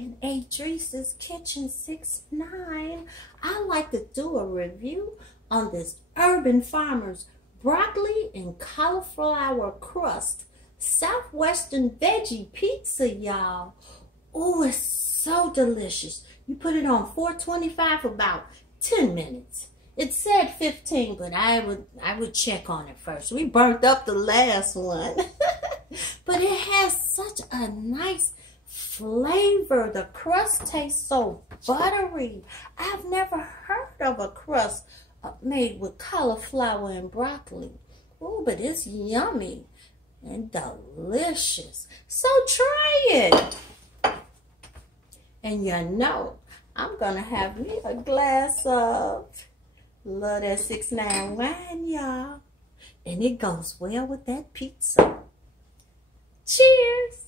in Adrice's Kitchen 6'9". I like to do a review on this Urban Farmers broccoli and cauliflower crust Southwestern veggie pizza, y'all. Oh, it's so delicious. You put it on 425 for about 10 minutes. It said 15, but I would check on it first. We burnt up the last one. But it has such a nice flavor. The crust tastes so buttery. I've never heard of a crust made with cauliflower and broccoli. Oh, but it's yummy and delicious. So try it. And you know, I'm going to have me a glass of love that 6'9" wine, y'all. And it goes well with that pizza. Cheers.